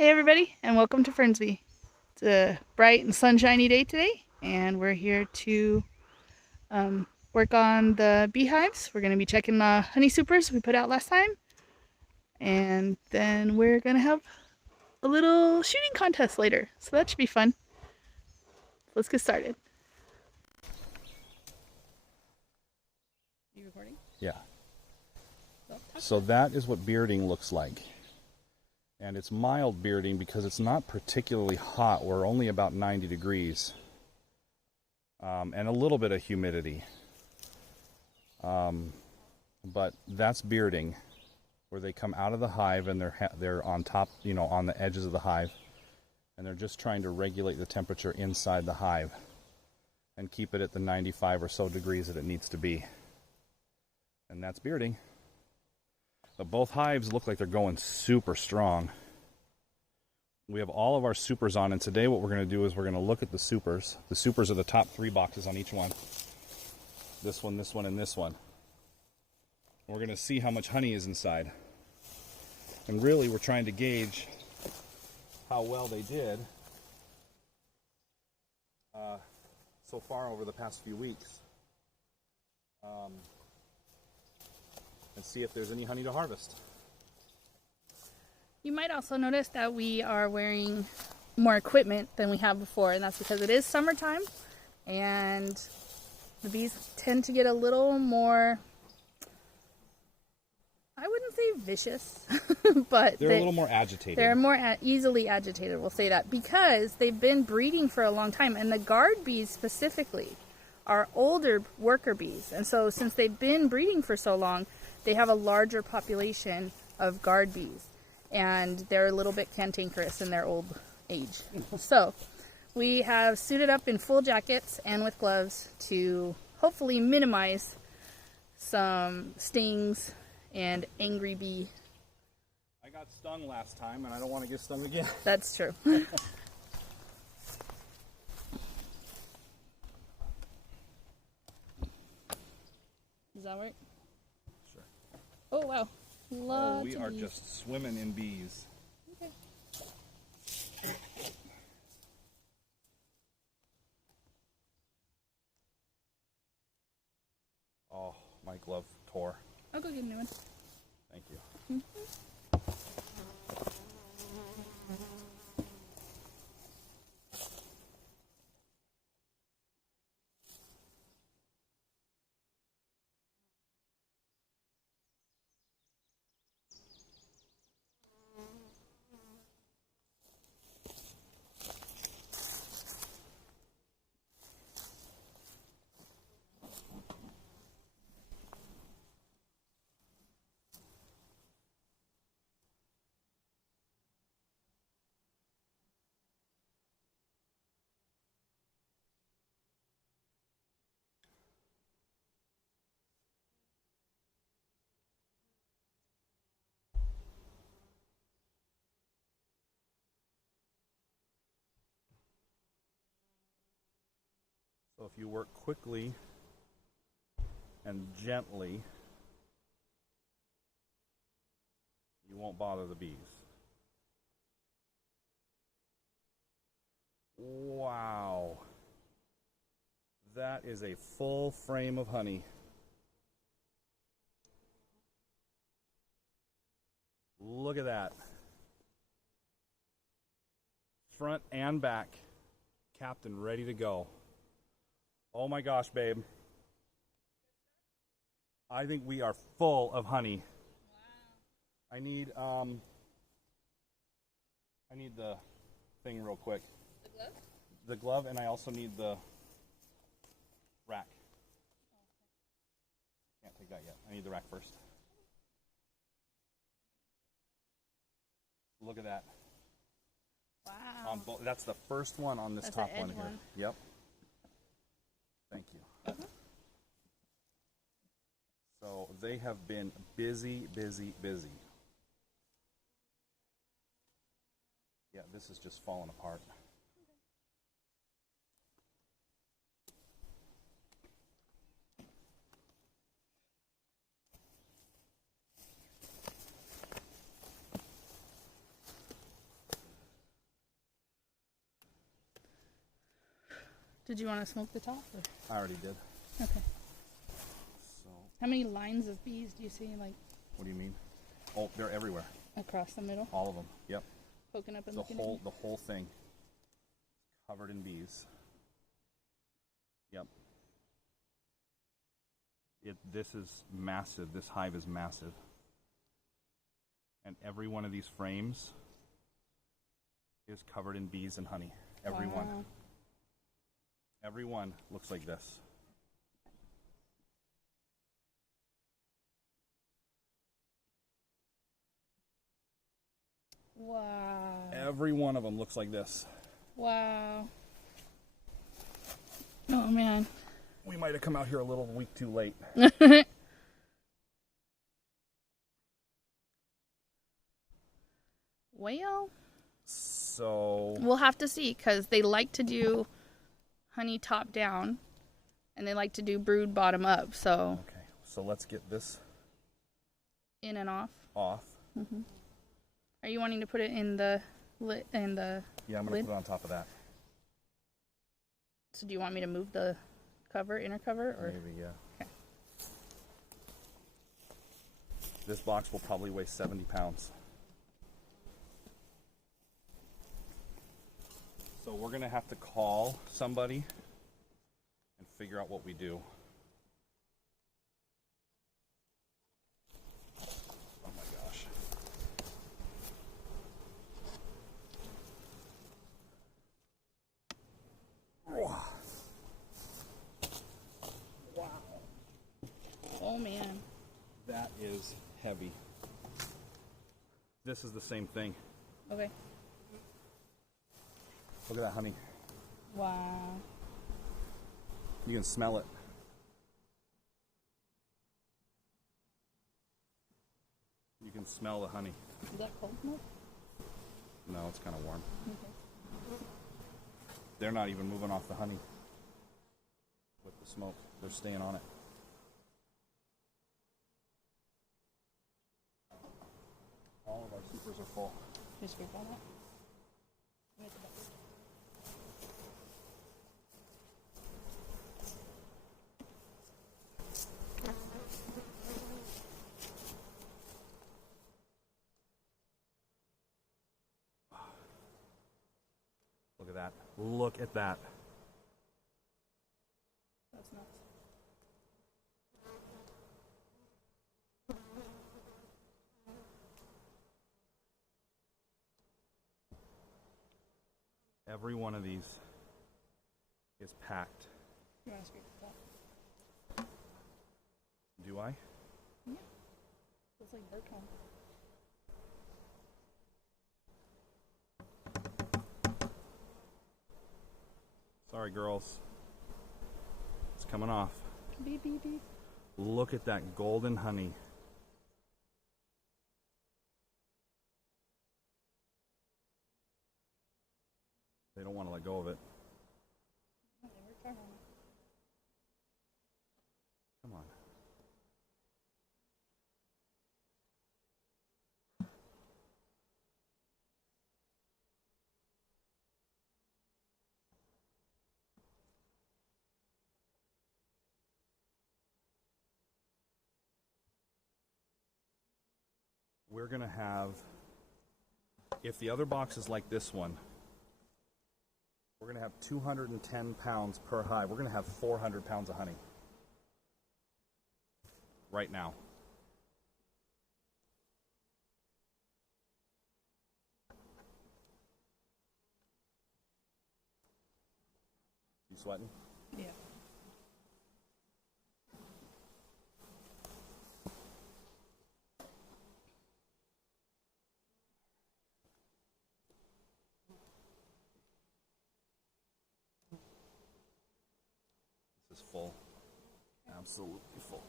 Hey everybody, and welcome to Fernsby. It's a bright and sunshiny day today, and we're here to work on the beehives. We're going to be checking the honey supers we put out last time, and then we're going to have a little shooting contest later, so that should be fun. Let's get started. You recording? Yeah. So that is what bearding looks like. And it's mild bearding because it's not particularly hot. We're only about 90 degrees. And a little bit of humidity. But that's bearding, where they come out of the hive and they're on top, on the edges of the hive. And they're just trying to regulate the temperature inside the hive and keep it at the 95 or so degrees that it needs to be. And that's bearding. But both hives look like they're going super strong. We have all of our supers on, and today what we're going to do is we're going to look at the supers. The supers are the top 3 boxes on each one. This one, and this one. And we're going to see how much honey is inside. And really we're trying to gauge how well they did so far over the past few weeks. And see if there's any honey to harvest. You might also notice that we are wearing more equipment than we have before, and that's because it is summertime, and the bees tend to get a little more, I wouldn't say vicious, but They're a little more agitated. They're more easily agitated, we'll say that, because they've been breeding for a long time, and the guard bees specifically are older worker bees, and so since they've been breeding for so long, they have a larger population of guard bees, and they're a little bit cantankerous in their old age. So we have suited up in full jackets and with gloves to hopefully minimize some stings and angry bee. I got stung last time, and I don't want to get stung again. That's true. Does that work? Sure. Oh, wow. Lots we of are bees. just swimming in bees. Okay. Oh, my glove tore. I'll go get a new one. Thank you. So if you work quickly and gently, you won't bother the bees. Wow. That is a full frame of honey. Look at that. Front and back, capped and ready to go. Oh my gosh, babe. I think we are full of honey. Wow. I need the thing real quick. The glove? The glove, and I also need the rack. Can't take that yet. I need the rack first. Look at that. Wow. That's the first one on this That's top the one edge here. one. Yep. Thank you. So they have been busy, busy, busy. Yeah, this is just falling apart. Did you want to smoke the top? Or? I already did. Okay. So. How many lines of bees do you see? Like. What do you mean? Oh, they're everywhere. Across the middle. All of them. Yep. Poking up and The looking at you? the whole thing covered in bees. Yep. This is massive. This hive is massive. And every one of these frames is covered in bees and honey. Every Wow. one. Every one looks like this. Wow. Every one of them looks like this. Wow. Oh, man. We might have come out here a little week too late. Well, So we'll have to see, because they like to do honey top down, and they like to do brood bottom up, so okay, so let's get this in and off. off. Mm-hmm. Are you wanting to put it in the lid? Yeah, I'm gonna lid? put it on top of that. So do you want me to move the cover, inner cover, or? Maybe, yeah. Okay. This box will probably weigh 70 pounds. So we're gonna have to call somebody and figure out what we do. Oh my gosh. Wow. Oh, man. That is heavy. This is the same thing. Okay. Look at that honey. Wow. You can smell it. You can smell the honey. Is that cold milk? No, it's kind of warm. Okay. They're not even moving off the honey with the smoke. They're staying on it. All of our supers are full. Just scrape on that. Make it better. Look at that. Look at that. That's nuts. Every one of these is packed. You want to scrape it up? Do I? Yeah. Looks like bird comb. Sorry, girls. It's coming off. Beep, beep, beep. Look at that golden honey. They don't want to let go of it. Oh, they worked hard on it. Come on. We're going to have, if the other box is like this one, we're going to have 210 pounds per hive. We're going to have 400 pounds of honey right now. You sweating? Yeah. This is full. Absolutely full.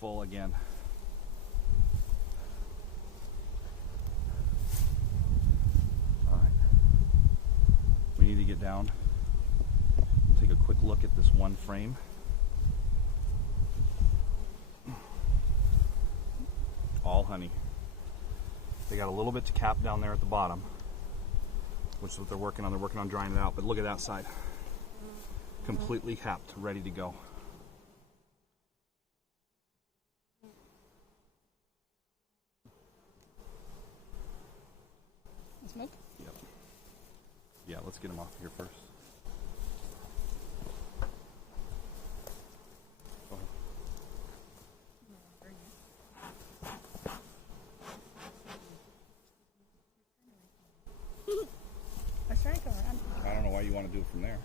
Full again. All right. We need to get down. Take a quick look at this one frame. All honey. They got a little bit to cap down there at the bottom, which is what they're working on. They're working on drying it out. But look at that side. Completely capped, ready to go. Smoke? Yep. Yeah, let's get them off here first. Go ahead. I was trying to go around. I don't know why you want to do it from there.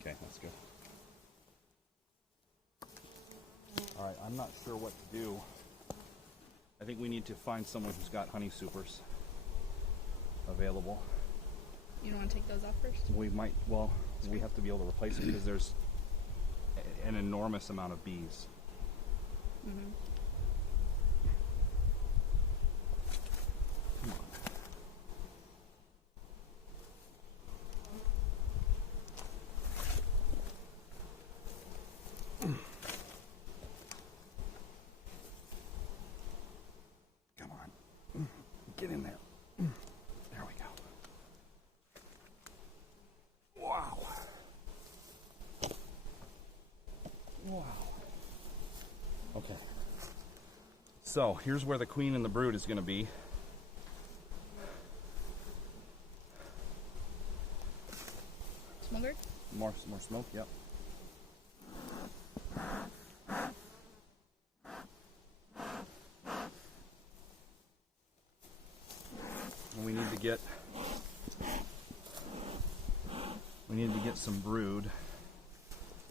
Okay, that's good. All right, I'm not sure what to do. I think we need to find someone who's got honey supers available. You don't want to take those off first? We might, well, we have to be able to replace them because there's an enormous amount of bees. Mm-hmm. Come on. Come on. Get in there. There we go. Wow. Wow. Okay. So here's where the queen and the brood is going to be. Smoker? More smoke, yep. And we need to get some brood,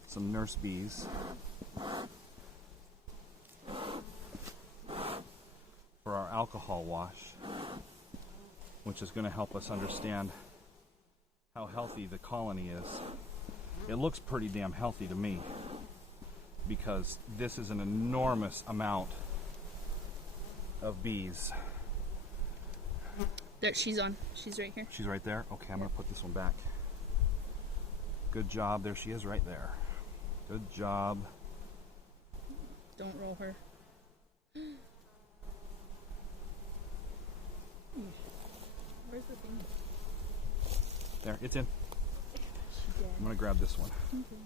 some nurse bees for our alcohol wash, which is going to help us understand how healthy the colony is. It looks pretty damn healthy to me because this is an enormous amount of bees. There, she's on. She's right here. She's right there? Okay, I'm going to put this one back. Good job. There she is right there. Good job. Don't roll her. Where's the thing? There, it's in. She did. I'm going to grab this one. Okay.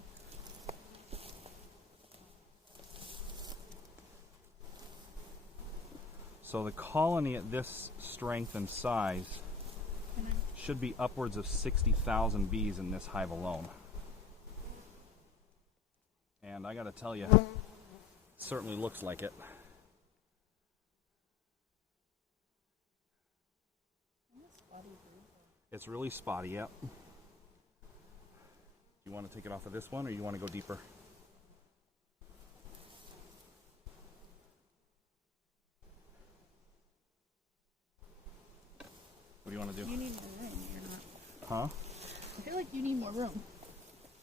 So the colony at this strength and size should be upwards of 60,000 bees in this hive alone. And I got to tell you, it certainly looks like it. It's really spotty, yep. You want to take it off of this one or you want to go deeper? What do you want to do? You need more room. You're not. Huh? I feel like you need more room.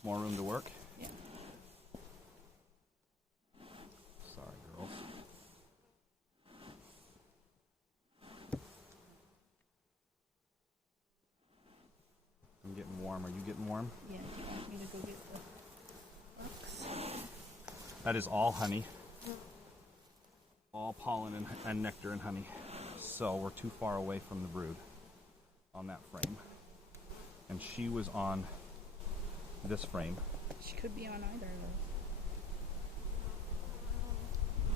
More room to work? Yeah. Sorry, girls. I'm getting warm. Are you getting warm? Yeah, do you want me to go get the box? That is all honey. All pollen and nectar and honey. So we're too far away from the brood on that frame. And she was on this frame. She could be on either of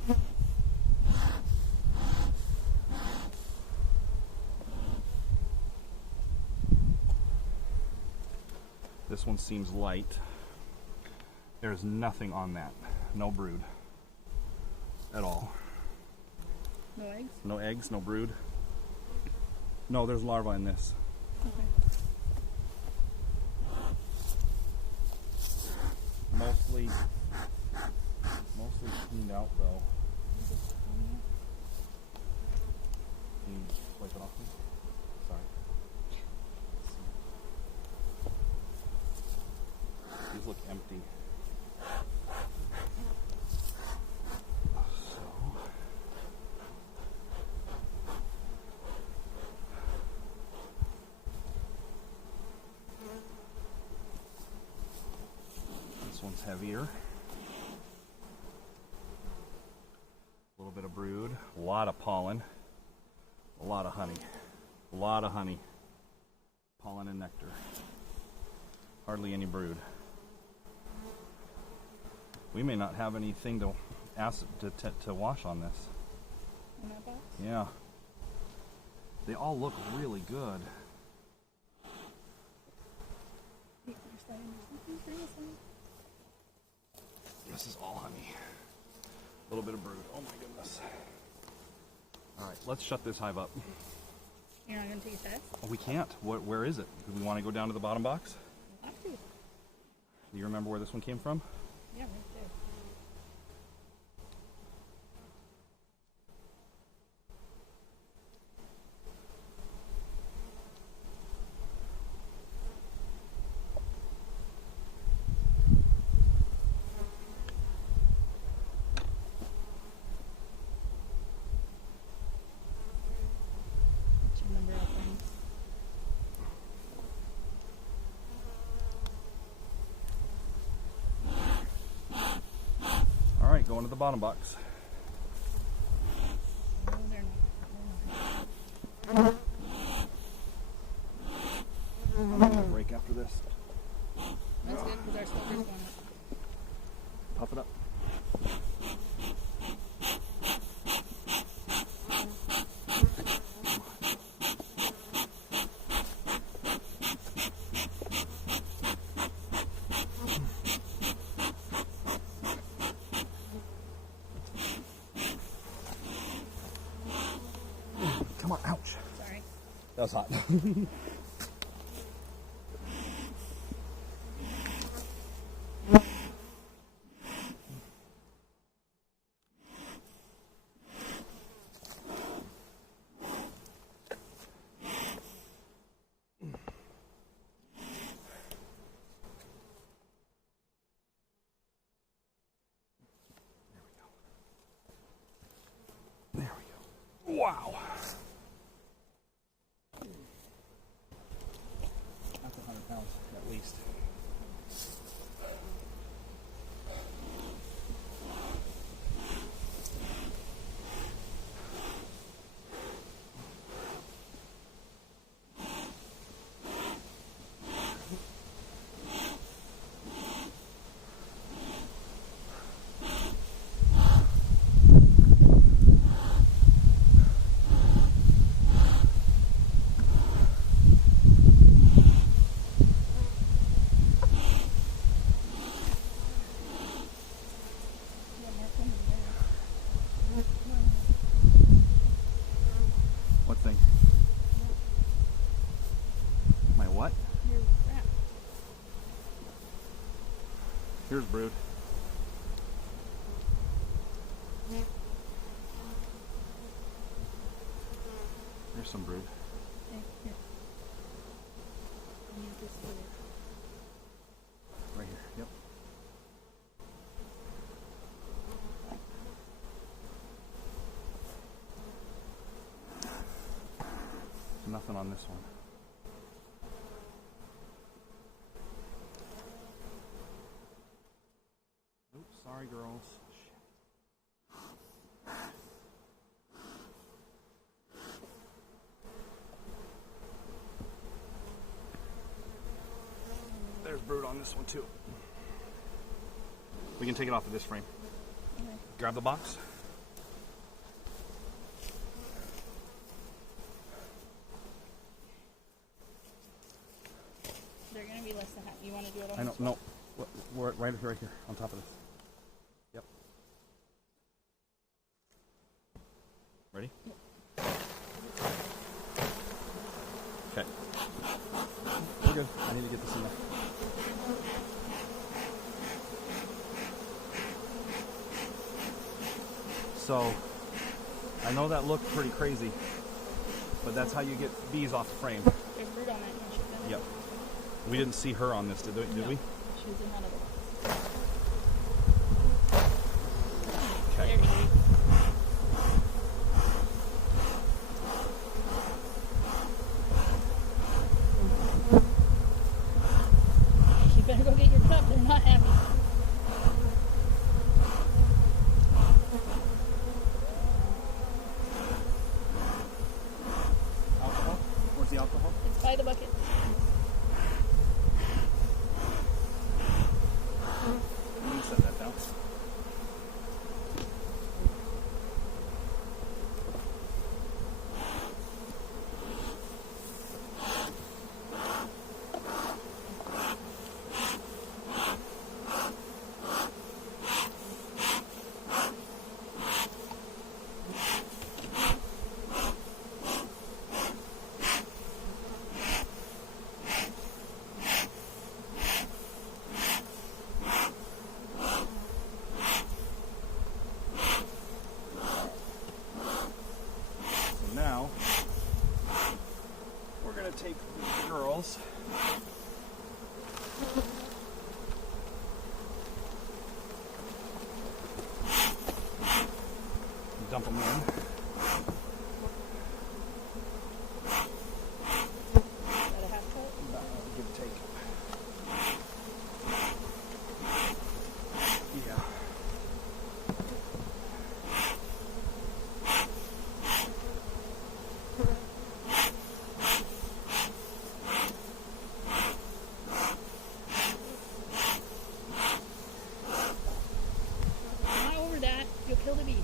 those. This one seems light. There's nothing on that. No brood at all. No eggs? No eggs, no brood. No, there's larvae in this. Okay. Mostly cleaned out though. Can you wipe it off, please? Sorry. These look empty. one's heavier. A little bit of brood, a lot of pollen, a lot of honey. A lot of honey. Pollen and nectar. Hardly any brood. We may not have anything to ask to wash on this. In that box? Yeah. They all look really good. This is all honey. A little bit of brood. Oh my goodness. All right, let's shut this hive up. You're not going to take a test? Oh, we can't. Where is it? Do we want to go down to the bottom box? We'll have to. Do you remember where this one came from? Yeah, right there. What's your number out there? All right, going to the bottom box. No, they're not. I'm going to break after this. That's good because our smoker's going up. Puff it up. Come on, ouch. Sorry. That was hot. There we go. Wow. That's 100 pounds at least. Yeah, Mark went in there. What thing? My what? Your wrap. Here's brood. Here's some brood. Okay, here. Use this for it. Right here. Yep. Nothing on this one. Oops, sorry girls. There's brood on this one too. We can take it off of this frame. Okay. Grab the box. They're going to be less than half. You want to do it on I know, this one? no. We're right here, on top of this. Yep. Ready? Okay. We're good. I need to get this in there. So, I know that looked pretty crazy, but that's how you get bees off the frame. There's brood on it. You want to shoot that? Yep. We didn't see her on this, did we? No. we? She was in that other box. Okay. There you go. You better go get your cup. They're not happy. By the bucket. Let me set that down. Now, we're going to take the girls and dump them in. Is that a half cup? Give or take. Yeah. Not over that. You'll kill the bees.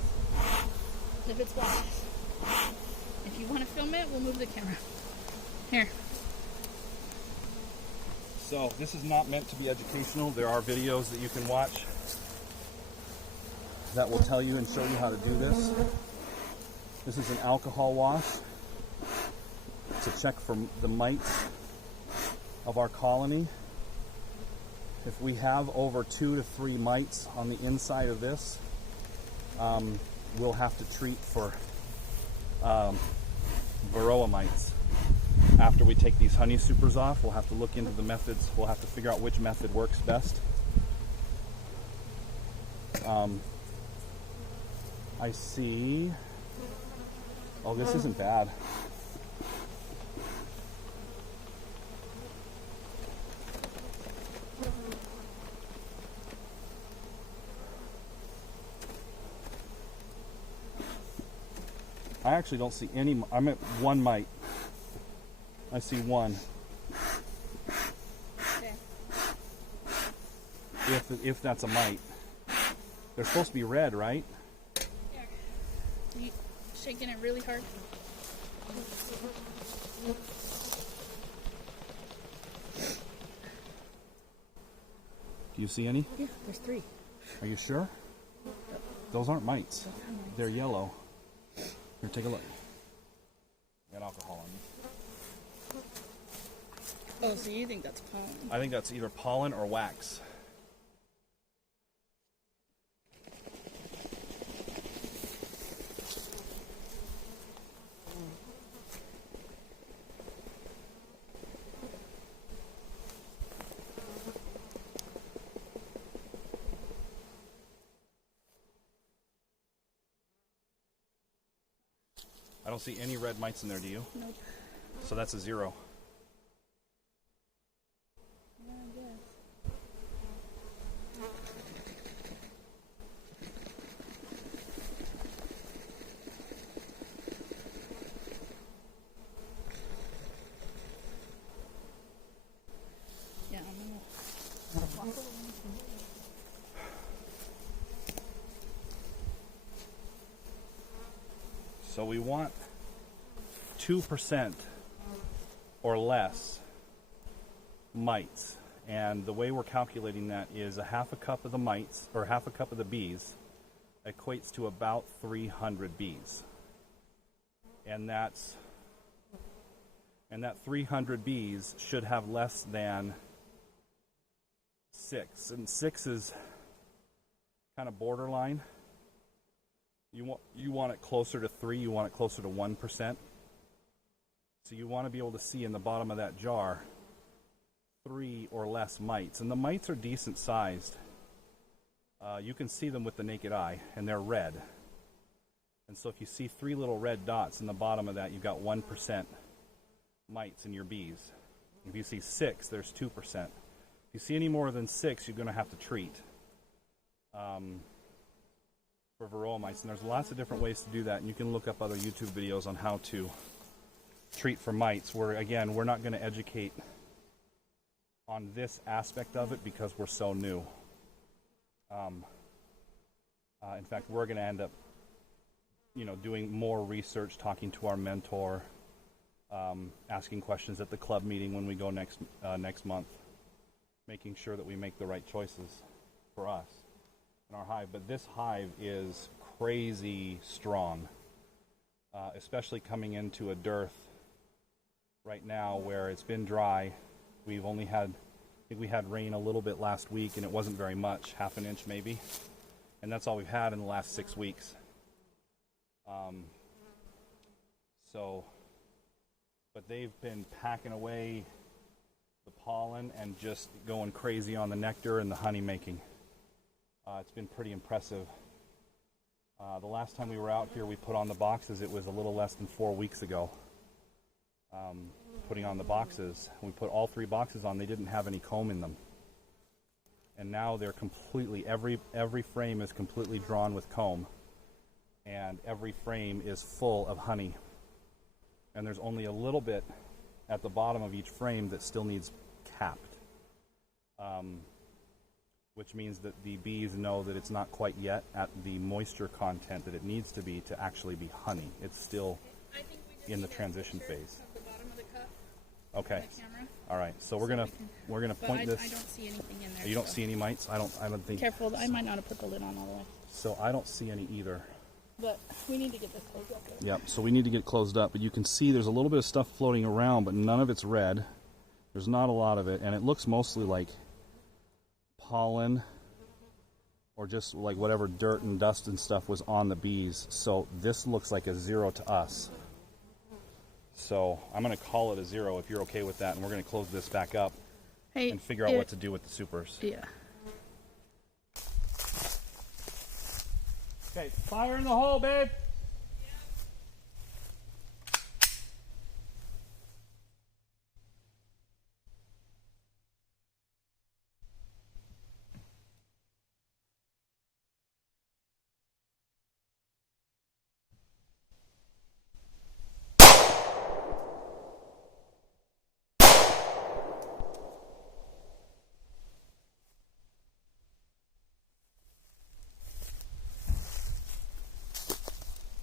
If it's wise. If you want to film it, we'll move the camera. Here. So this is not meant to be educational. There are videos that you can watch that will tell you and show you how to do this. This is an alcohol wash to check for the mites of our colony. If we have over 2 to 3 mites on the inside of this, we'll have to treat for varroa mites. After we take these honey supers off, we'll have to look into the methods. We'll have to figure out which method works best. I see. Oh, this isn't bad. I actually don't see any. I'm at 1 mite. I see 1. Okay. If that's a mite. They're supposed to be red, right? Here. You shaking it really hard. Do you see any? Yeah, there's 3. Are you sure? Those aren't mites. They're yellow. Here, take a look. Got alcohol on me. Oh, so you think that's pollen? I think that's either pollen or wax. I don't see any red mites in there, do you? Nope. So that's a 0. Yeah, I guess. Yeah, I'm gonna walk away. So we want 2% or less mites. And the way we're calculating that is a half a cup of the mites, or half a cup of the bees, equates to about 300 bees. And that 300 bees should have less than 6. And 6 is kind of borderline. You want it closer to 3, you want it closer to 1%. So you want to be able to see in the bottom of that jar 3 or less mites. And the mites are decent sized. You can see them with the naked eye, and they're red. And so if you see 3 little red dots in the bottom of that, you've got 1% mites in your bees. If you see 6, there's 2%. If you see any more than 6, you're going to have to treat for varroa mites. And there's lots of different ways to do that, and you can look up other YouTube videos on how to treat for mites. We're not going to educate on this aspect of it because we're so new. In fact, we're going to end up, doing more research, talking to our mentor, asking questions at the club meeting when we go next month, making sure that we make the right choices for us in our hive. But this hive is crazy strong, especially coming into a dearth right now where it's been dry. We've only had, I think we had rain a little bit last week, and it wasn't very much, half an inch maybe. And that's all we've had in the last 6 weeks. But they've been packing away the pollen and just going crazy on the nectar and the honey making. It's been pretty impressive. The last time we were out here, we put on the boxes. It was a little less than 4 weeks ago. Putting on the boxes, we put all 3 boxes on. They didn't have any comb in them. And now they're completely, every frame is completely drawn with comb, and every frame is full of honey. And there's only a little bit at the bottom of each frame that still needs capped, which means that the bees know that it's not quite yet at the moisture content that it needs to be to actually be honey. It's still in the transition phase. At the bottom of the cup. Okay. The camera. All right. So we're gonna point this. I don't see anything in there. You don't see any mites? I don't think. Careful, I might not have put the lid on all the way. So I don't see any either. But we need to get this closed up. Yep. So we need to get closed up. But you can see there's a little bit of stuff floating around, but none of it's red. There's not a lot of it, and it looks mostly like pollen or just like whatever dirt and dust and stuff was on the bees. So this looks like a 0 to us. So I'm going to call it a 0 if you're okay with that, and we're going to close this back up and figure out what to do with the supers. Yeah. Okay, fire in the hole, babe.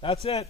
That's it.